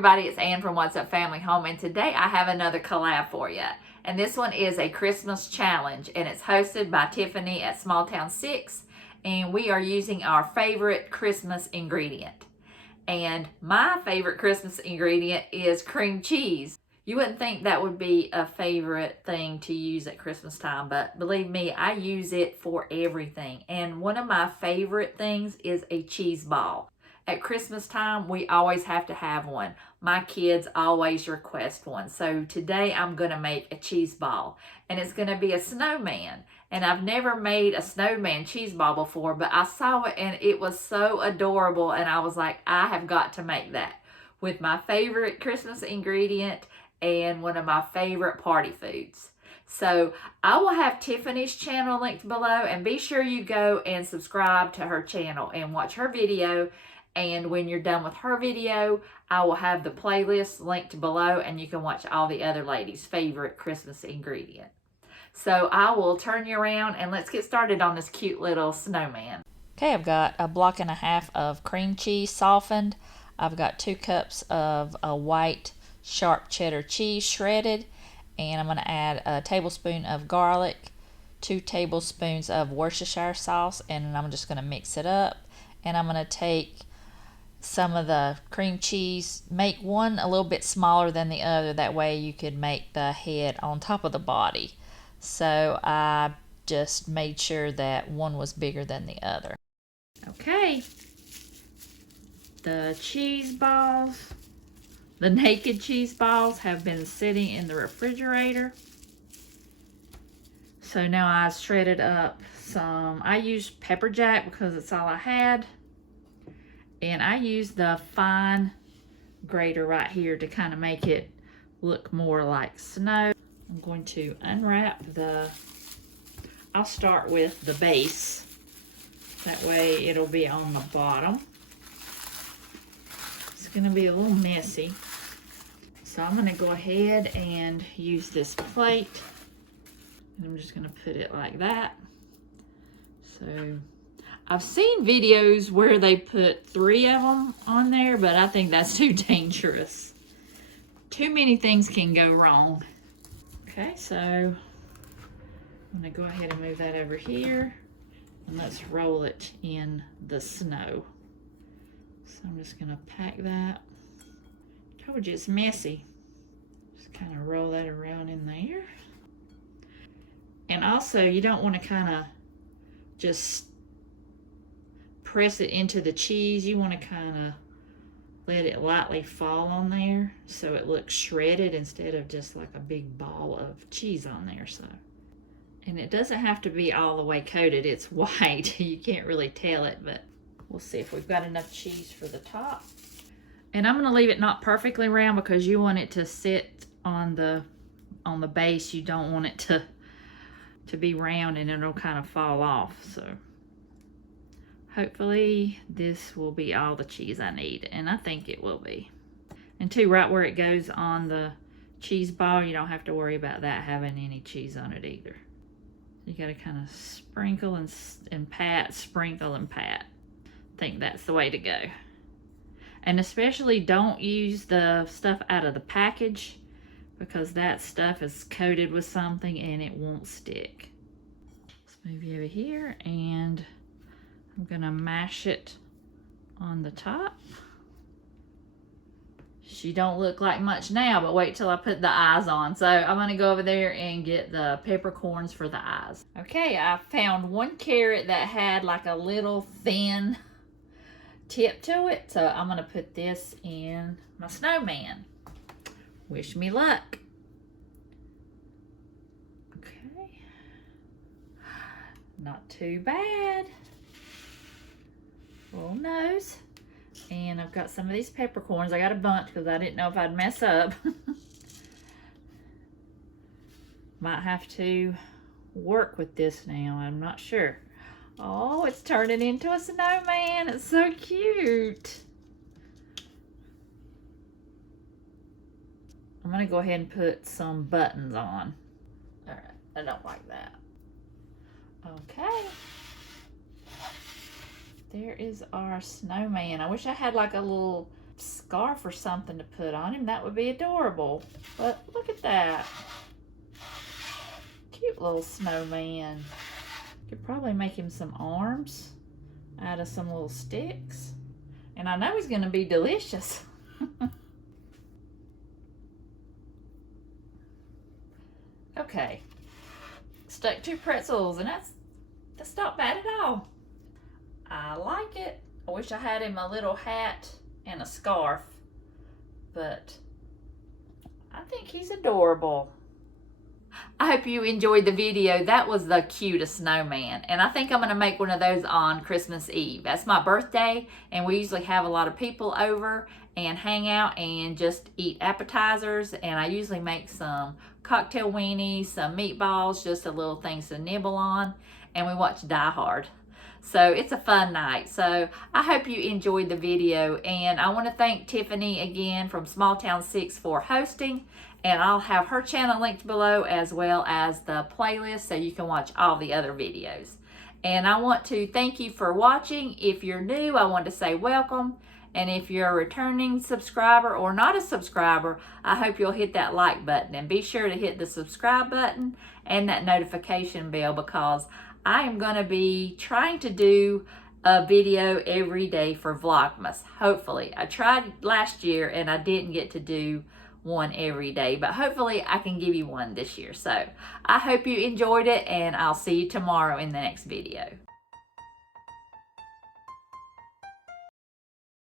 everybody, it's Ann from What's Up Family Home, and today I have another collab for you. And this one is a Christmas challenge, and it's hosted by Tiffany at Smalltown Six, and we are using our favorite Christmas ingredient. And my favorite Christmas ingredient is cream cheese. You wouldn't think that would be a favorite thing to use at Christmas time, but believe me, I use it for everything. And one of my favorite things is a cheese ball. At Christmas time, we always have to have one. My kids always request one. So today I'm going to make a cheese ball, and it's going to be a snowman. And I've never made a snowman cheese ball before, but I saw it and it was so adorable, and I was like, I have got to make that with my favorite Christmas ingredient and one of my favorite party foods. So I will have Tiffany's channel linked below, and be sure you go and subscribe to her channel and watch her video. And when you're done with her video, I will have the playlist linked below, and you can watch all the other ladies' favorite Christmas ingredient. So I will turn you around and let's get started on this cute little snowman. Okay, I've got a block and a half of cream cheese softened. I've got 2 cups of a white sharp cheddar cheese shredded, and I'm going to add a tablespoon of garlic, 2 tablespoons of Worcestershire sauce, and I'm just going to mix it up. And I'm going to take some of the cream cheese, make one a little bit smaller than the other, that way you could make the head on top of the body. So I just made sure that one was bigger than the other. Okay, the cheese balls, the naked cheese balls, have been sitting in the refrigerator. So now I shredded up some, I used pepper jack because it's all I had. And I used the fine grater right here to kind of make it look more like snow. I'm going to unwrap I'll start with the base. That way it'll be on the bottom. It's going to be a little messy. So I'm going to go ahead and use this plate. And I'm just going to put it like that. So I've seen videos where they put 3 of them on there, but I think that's too dangerous. Too many things can go wrong. Okay, so I'm going to go ahead and move that over here, and let's roll it in the snow. So I'm just going to pack that. I told you it's messy. Just kind of roll that around in there. And also, you don't want to kind of just press it into the cheese. You want to kind of let it lightly fall on there so it looks shredded instead of just like a big ball of cheese on there. So, and it doesn't have to be all the way coated. It's white. You can't really tell it, but we'll see if we've got enough cheese for the top. And I'm going to leave it not perfectly round because you want it to sit on the base. You don't want it to be round and it'll kind of fall off. So hopefully this will be all the cheese I need, and I think it will be. And too, right where it goes on the cheese ball, you don't have to worry about that having any cheese on it either. You got to kind of sprinkle and pat, sprinkle and pat. I think that's the way to go. And especially don't use the stuff out of the package, because that stuff is coated with something and it won't stick. Let's move you over here, and I'm gonna mash it on the top. She don't look like much now, but wait till I put the eyes on. So I'm gonna go over there and get the peppercorns for the eyes. Okay, I found 1 carrot that had like a little thin tip to it. So I'm gonna put this in my snowman. Wish me luck. Okay. Not too bad. Little nose. And I've got some of these peppercorns. I got a bunch because I didn't know if I'd mess up. Might have to work with this now. I'm not sure. Oh, it's turning into a snowman. It's so cute. I'm going to go ahead and put some buttons on. All right. I don't like that. Okay. There is our snowman. I wish I had like a little scarf or something to put on him. That would be adorable. But look at that. Cute little snowman. Could probably make him some arms out of some little sticks. And I know he's going to be delicious. Okay. Stuck 2 pretzels, and that's not bad at all. I like it. I wish I had him a little hat and a scarf, but I think he's adorable. I hope you enjoyed the video. That was the cutest snowman, and I think I'm going to make one of those on Christmas Eve. That's my birthday, and we usually have a lot of people over and hang out and just eat appetizers, and I usually make some cocktail weenies, some meatballs, just a little things to nibble on, and we watch Die Hard. So it's a fun night. So I hope you enjoyed the video, and I want to thank Tiffany again from Smalltown 6 for hosting, and I'll have her channel linked below as well as the playlist so you can watch all the other videos. And I want to thank you for watching. If you're new, I want to say welcome. And if you're a returning subscriber or not a subscriber, I hope you'll hit that like button. And be sure to hit the subscribe button and that notification bell, because I am going to be trying to do a video every day for Vlogmas. Hopefully. I tried last year and I didn't get to do one every day, but hopefully I can give you one this year. So I hope you enjoyed it, and I'll see you tomorrow in the next video.